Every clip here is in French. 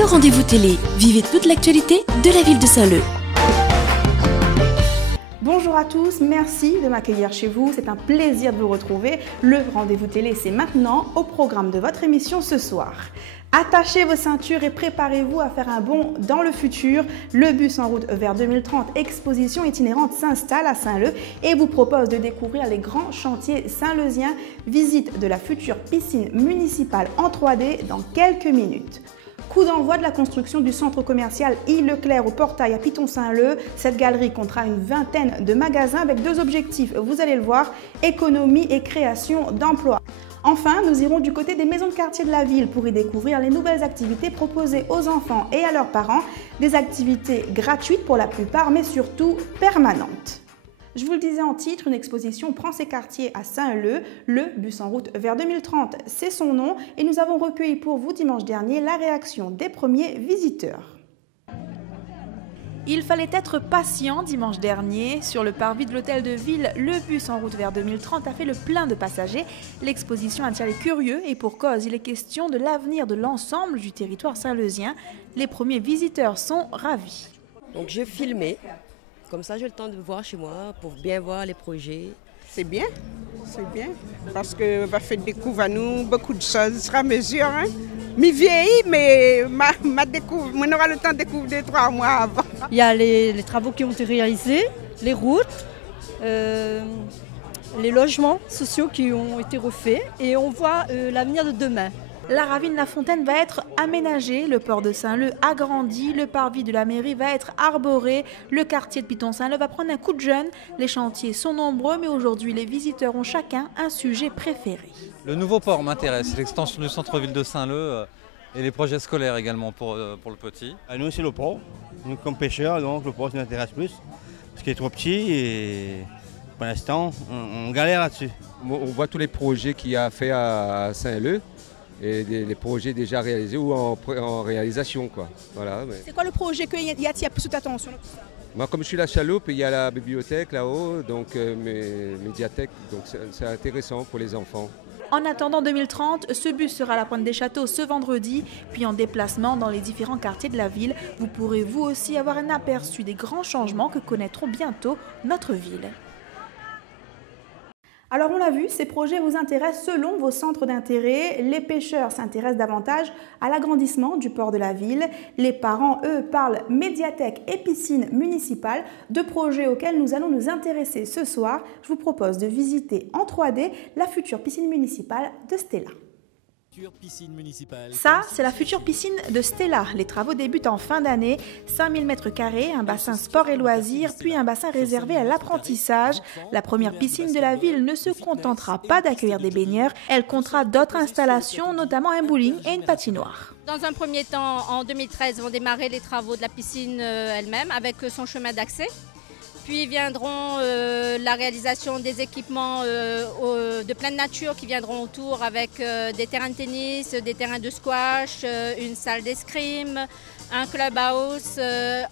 Le rendez-vous télé. Vivez toute l'actualité de la ville de Saint-Leu. Bonjour à tous, merci de m'accueillir chez vous. C'est un plaisir de vous retrouver. Le rendez-vous télé, c'est maintenant au programme de votre émission ce soir. Attachez vos ceintures et préparez-vous à faire un bond dans le futur. Le bus en route vers 2030, exposition itinérante, s'installe à Saint-Leu et vous propose de découvrir les grands chantiers saint-leusiens. Visite de la future piscine municipale en 3D dans quelques minutes. Coup d'envoi de la construction du centre commercial I. Leclerc au portail à Piton-Saint-Leu. Cette galerie comptera une vingtaine de magasins avec deux objectifs, vous allez le voir, économie et création d'emplois. Enfin, nous irons du côté des maisons de quartier de la ville pour y découvrir les nouvelles activités proposées aux enfants et à leurs parents. Des activités gratuites pour la plupart, mais surtout permanentes. Je vous le disais en titre, une exposition prend ses quartiers à Saint-Leu. Le bus en route vers 2030, c'est son nom. Et nous avons recueilli pour vous dimanche dernier la réaction des premiers visiteurs. Il fallait être patient dimanche dernier. Sur le parvis de l'hôtel de ville, le bus en route vers 2030 a fait le plein de passagers. L'exposition attire les curieux et pour cause, il est question de l'avenir de l'ensemble du territoire saint-leusien. Les premiers visiteurs sont ravis. Donc j'ai filmé, comme ça j'ai le temps de voir chez moi pour bien voir les projets. C'est bien, parce que va faire découvrir à nous beaucoup de choses, ce sera à mesure. Hein? Mi vieillit, mais on aura le temps de découvrir 2-3 mois avant. Il y a les travaux qui ont été réalisés, les routes, les logements sociaux qui ont été refaits et on voit l'avenir de demain. La ravine La Fontaine va être aménagée, le port de Saint-Leu agrandi, le parvis de la mairie va être arboré, le quartier de Piton-Saint-Leu va prendre un coup de jeune. Les chantiers sont nombreux, mais aujourd'hui les visiteurs ont chacun un sujet préféré. Le nouveau port m'intéresse, l'extension du centre-ville de Saint-Leu et les projets scolaires également pour le petit. Nous c'est le port, nous comme pêcheurs, donc le port nous intéresse plus, parce qu'il est trop petit et pour l'instant on galère là-dessus. On voit tous les projets qu'il y a fait à Saint-Leu. Et les projets déjà réalisés ou en réalisation, quoi. Voilà, mais... C'est quoi le projet qu'il y a sous ta attention? Moi, comme je suis la chaloupe, il y a la bibliothèque là-haut, donc médiathèque, donc c'est intéressant pour les enfants. En attendant 2030, ce bus sera à la Pointe des Châteaux ce vendredi, puis en déplacement dans les différents quartiers de la ville. Vous pourrez vous aussi avoir un aperçu des grands changements que connaîtront bientôt notre ville. Alors on l'a vu, ces projets vous intéressent selon vos centres d'intérêt. Les pêcheurs s'intéressent davantage à l'agrandissement du port de la ville. Les parents, eux, parlent médiathèque et piscine municipale, deux projets auxquels nous allons nous intéresser ce soir. Je vous propose de visiter en 3D la future piscine municipale de Stella. Ça, c'est la future piscine de Stella. Les travaux débutent en fin d'année. 5000 m², un bassin sport et loisirs, puis un bassin réservé à l'apprentissage. La première piscine de la ville ne se contentera pas d'accueillir des baigneurs. Elle comptera d'autres installations, notamment un bowling et une patinoire. Dans un premier temps, en 2013, vont démarrer les travaux de la piscine elle-même avec son chemin d'accès. Puis viendront la réalisation des équipements de pleine nature qui viendront autour avec des terrains de tennis, des terrains de squash, une salle d'escrime, un clubhouse,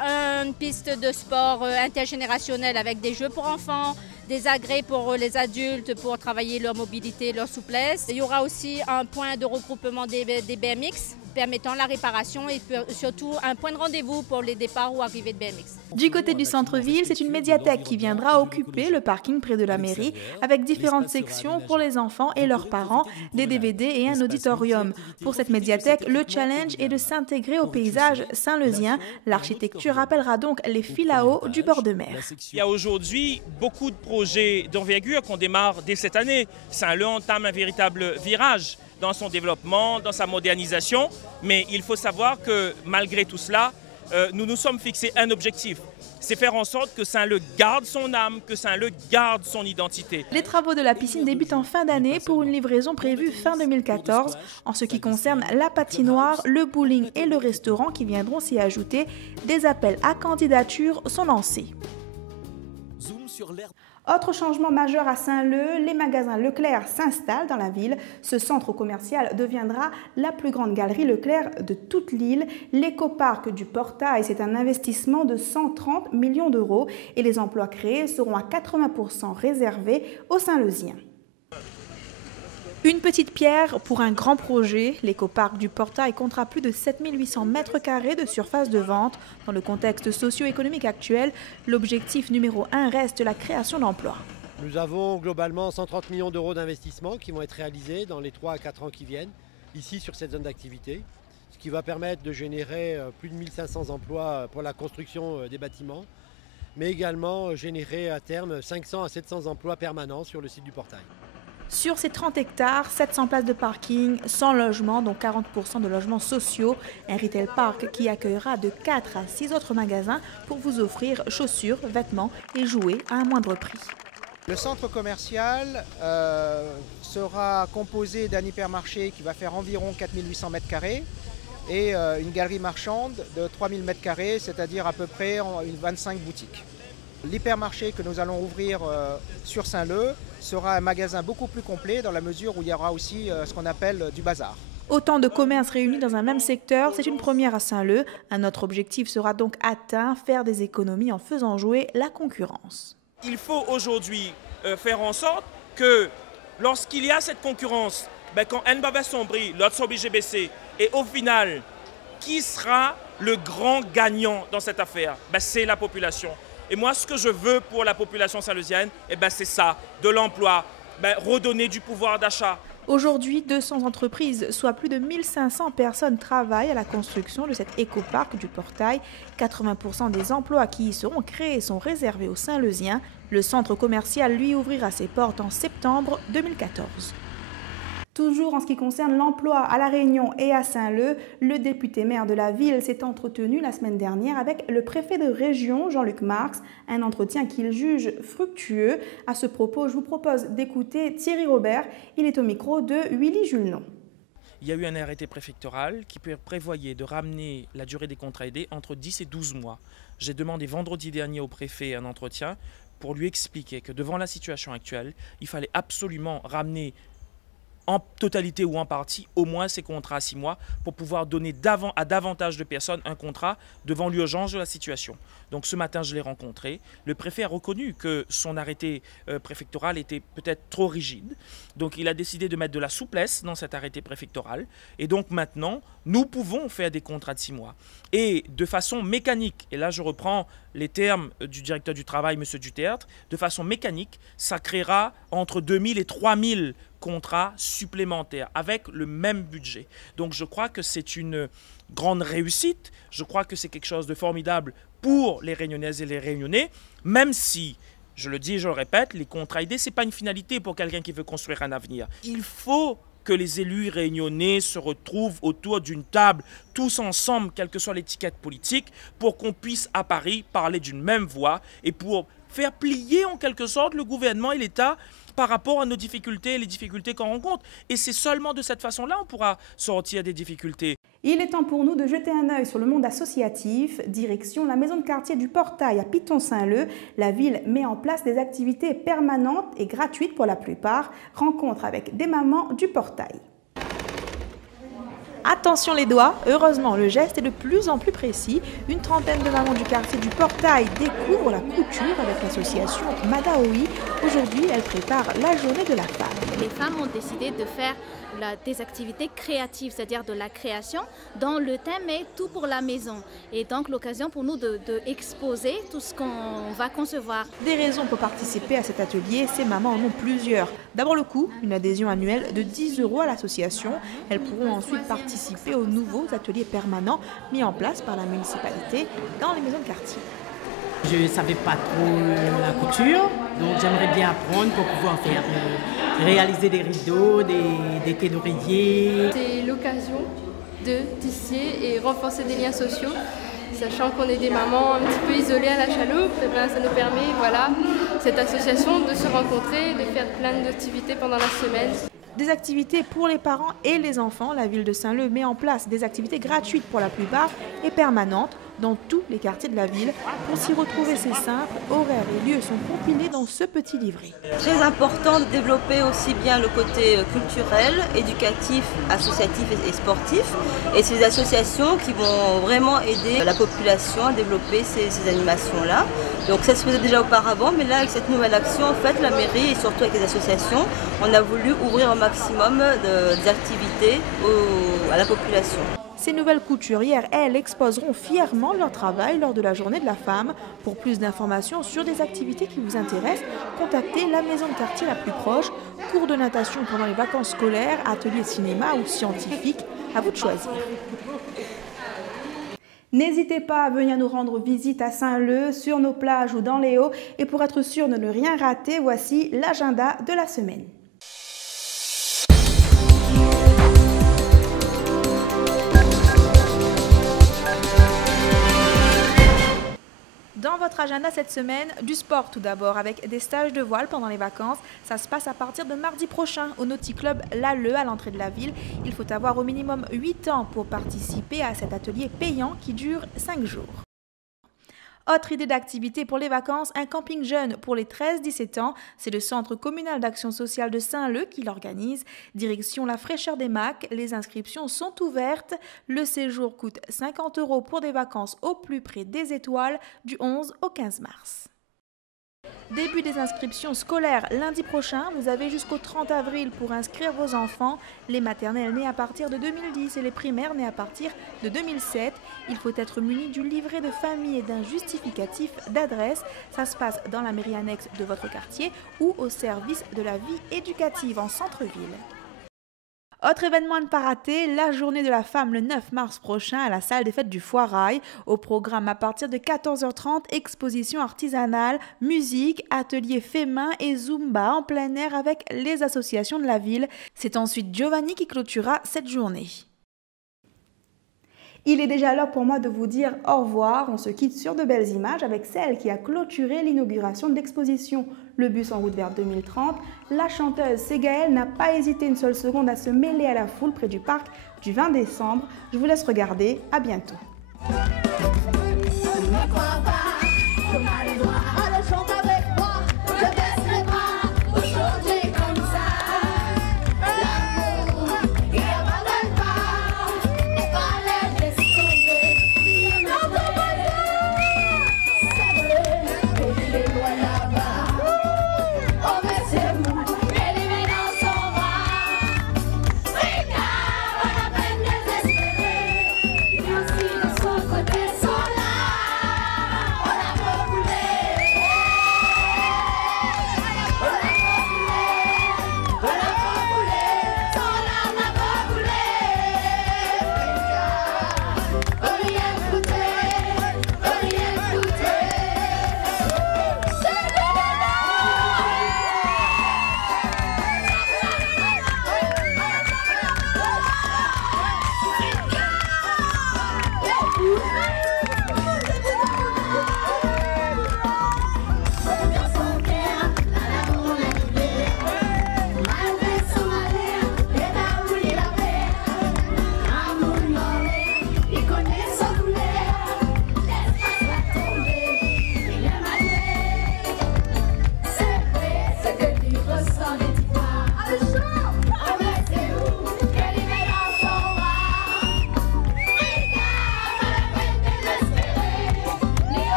une piste de sport intergénérationnelle avec des jeux pour enfants, des agrès pour les adultes pour travailler leur mobilité, leur souplesse. Il y aura aussi un point de regroupement des BMX permettant la réparation et surtout un point de rendez-vous pour les départs ou arrivées de BMX. Du côté du centre-ville, c'est une médiathèque qui viendra occuper le parking près de la mairie avec différentes sections pour les enfants et leurs parents, des DVD et un auditorium. Pour cette médiathèque, le challenge est de s'intégrer au paysage saint-leusien. L'architecture rappellera donc les filaos du bord de mer. Il y a aujourd'hui beaucoup de projets d'envergure qu'on démarre dès cette année. Saint-Leu entame un véritable virage dans son développement, dans sa modernisation, mais il faut savoir que malgré tout cela, nous nous sommes fixés un objectif, c'est faire en sorte que Saint-Leu garde son âme, que Saint-Leu garde son identité. Les travaux de la piscine débutent en fin d'année pour une livraison prévue fin 2014. En ce qui concerne la patinoire, le bowling et le restaurant qui viendront s'y ajouter, des appels à candidature sont lancés. Autre changement majeur à Saint-Leu, les magasins Leclerc s'installent dans la ville. Ce centre commercial deviendra la plus grande galerie Leclerc de toute l'île. L'écoparc du Portail, c'est un investissement de 130 millions d'euros et les emplois créés seront à 80% réservés aux Saint-Leusiens. Une petite pierre pour un grand projet. L'écoparc du Portail comptera plus de 7800 mètres carrés de surface de vente. Dans le contexte socio-économique actuel, l'objectif numéro 1 reste la création d'emplois. Nous avons globalement 130 millions d'euros d'investissement qui vont être réalisés dans les 3 à 4 ans qui viennent, ici sur cette zone d'activité, ce qui va permettre de générer plus de 1500 emplois pour la construction des bâtiments, mais également générer à terme 500 à 700 emplois permanents sur le site du Portail. Sur ces 30 hectares, 700 places de parking, 100 logements, dont 40% de logements sociaux. Un retail park qui accueillera de 4 à 6 autres magasins pour vous offrir chaussures, vêtements et jouets à un moindre prix. Le centre commercial sera composé d'un hypermarché qui va faire environ 4800 m² et une galerie marchande de 3000 m², c'est-à-dire à peu près 25 boutiques. L'hypermarché que nous allons ouvrir sur Saint-Leu sera un magasin beaucoup plus complet dans la mesure où il y aura aussi ce qu'on appelle du bazar. Autant de commerces réunis dans un même secteur, c'est une première à Saint-Leu. Un autre objectif sera donc atteint, faire des économies en faisant jouer la concurrence. Il faut aujourd'hui faire en sorte que lorsqu'il y a cette concurrence, quand N va sombrer, l'autre sont obligés de baisser. Et au final, qui sera le grand gagnant dans cette affaire? C'est la population. Et moi, ce que je veux pour la population saint-leusienne, c'est ça, de l'emploi, redonner du pouvoir d'achat. Aujourd'hui, 200 entreprises, soit plus de 1500 personnes travaillent à la construction de cet écoparc du Portail. 80% des emplois qui y seront créés sont réservés aux Saint-Leusiens. Le centre commercial, lui, ouvrira ses portes en septembre 2014. Toujours en ce qui concerne l'emploi à La Réunion et à Saint-Leu, le député maire de la ville s'est entretenu la semaine dernière avec le préfet de région, Jean-Luc Marx, un entretien qu'il juge fructueux. À ce propos, je vous propose d'écouter Thierry Robert. Il est au micro de Willy Julnon. Il y a eu un arrêté préfectoral qui prévoyait de ramener la durée des contrats aidés entre 10 et 12 mois. J'ai demandé vendredi dernier au préfet un entretien pour lui expliquer que devant la situation actuelle, il fallait absolument ramener en totalité ou en partie, au moins ces contrats à 6 mois pour pouvoir donner à davantage de personnes un contrat devant l'urgence de la situation. Donc ce matin, je l'ai rencontré. Le préfet a reconnu que son arrêté préfectoral était peut-être trop rigide. Donc il a décidé de mettre de la souplesse dans cet arrêté préfectoral. Et donc maintenant, nous pouvons faire des contrats de 6 mois. Et de façon mécanique, et là je reprends les termes du directeur du travail, M. Duterte, de façon mécanique, ça créera entre 2000 et 3000 contrats supplémentaires avec le même budget. Donc je crois que c'est une grande réussite, je crois que c'est quelque chose de formidable pour les Réunionnaises et les Réunionnais, même si, je le dis et je le répète, les contrats aidés, ce n'est pas une finalité pour quelqu'un qui veut construire un avenir. Il faut que les élus réunionnais se retrouvent autour d'une table, tous ensemble, quelle que soit l'étiquette politique, pour qu'on puisse à Paris parler d'une même voix et pour faire plier en quelque sorte le gouvernement et l'État par rapport à nos difficultés et les difficultés qu'on rencontre. Et c'est seulement de cette façon-là qu'on pourra sortir des difficultés. Il est temps pour nous de jeter un œil sur le monde associatif. Direction la maison de quartier du Portail à Piton-Saint-Leu. La ville met en place des activités permanentes et gratuites pour la plupart. Rencontre avec des mamans du Portail. Attention les doigts, heureusement le geste est de plus en plus précis. Une trentaine de mamans du quartier du Portail découvrent la couture avec l'association Madaoi. Aujourd'hui, elles préparent la journée de la femme. Les femmes ont décidé de faire des activités créatives, c'est-à-dire de la création, dont le thème est tout pour la maison. Et donc l'occasion pour nous de exposer tout ce qu'on va concevoir. Des raisons pour participer à cet atelier, ces mamans en ont plusieurs. D'abord le coût, une adhésion annuelle de 10 € à l'association. Elles pourront ensuite participer aux nouveaux ateliers permanents mis en place par la municipalité dans les maisons de quartier. Je ne savais pas trop la couture, donc j'aimerais bien apprendre pour pouvoir réaliser des rideaux, des quais d'oreiller. C'est l'occasion de tisser et renforcer des liens sociaux, sachant qu'on est des mamans un petit peu isolées à la chaloupe, ça nous permet, cette association de se rencontrer, de faire plein d'activités pendant la semaine. Des activités pour les parents et les enfants. La ville de Saint-Leu met en place des activités gratuites pour la plupart et permanentes. dans tous les quartiers de la ville. Pour s'y retrouver, c'est simple, horaires et lieux sont compilés dans ce petit livret. Très important de développer aussi bien le côté culturel, éducatif, associatif et sportif. Et ces associations qui vont vraiment aider la population à développer ces animations-là. Donc ça se faisait déjà auparavant, mais là avec cette nouvelle action, en fait, la mairie et surtout avec les associations, on a voulu ouvrir un maximum d'activités à la population. Ces nouvelles couturières, elles, exposeront fièrement leur travail lors de la journée de la femme. Pour plus d'informations sur des activités qui vous intéressent, contactez la maison de quartier la plus proche, cours de natation pendant les vacances scolaires, ateliers cinéma ou scientifiques, à vous de choisir. N'hésitez pas à venir nous rendre visite à Saint-Leu, sur nos plages ou dans les Hauts. Et pour être sûr de ne rien rater, voici l'agenda de la semaine. Dans votre agenda cette semaine, du sport tout d'abord, avec des stages de voile pendant les vacances. Ça se passe à partir de mardi prochain au Nauticlub Lalleux à l'entrée de la ville. Il faut avoir au minimum 8 ans pour participer à cet atelier payant qui dure 5 jours. Autre idée d'activité pour les vacances, un camping jeune pour les 13-17 ans. C'est le Centre communal d'action sociale de Saint-Leu qui l'organise. Direction la fraîcheur des Macs, les inscriptions sont ouvertes. Le séjour coûte 50 € pour des vacances au plus près des étoiles du 11 au 15 mars. Début des inscriptions scolaires lundi prochain. Vous avez jusqu'au 30 avril pour inscrire vos enfants. Les maternelles nées à partir de 2010 et les primaires nées à partir de 2007. Il faut être muni du livret de famille et d'un justificatif d'adresse. Ça se passe dans la mairie annexe de votre quartier ou au service de la vie éducative en centre-ville. Autre événement à ne pas rater, la journée de la femme le 9 mars prochain à la salle des fêtes du Foirail. Au programme à partir de 14h30, exposition artisanale, musique, atelier fait main et zumba en plein air avec les associations de la ville. C'est ensuite Giovanni qui clôturera cette journée. Il est déjà l'heure pour moi de vous dire au revoir. On se quitte sur de belles images avec celle qui a clôturé l'inauguration de l'exposition Le Bus en route vers 2030. La chanteuse Ségaël n'a pas hésité une seule seconde à se mêler à la foule près du parc du 20 décembre. Je vous laisse regarder. À bientôt.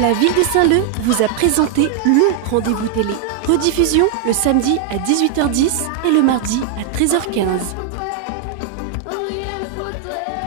La ville de Saint-Leu vous a présenté le rendez-vous télé. Rediffusion le samedi à 18h10 et le mardi à 13h15.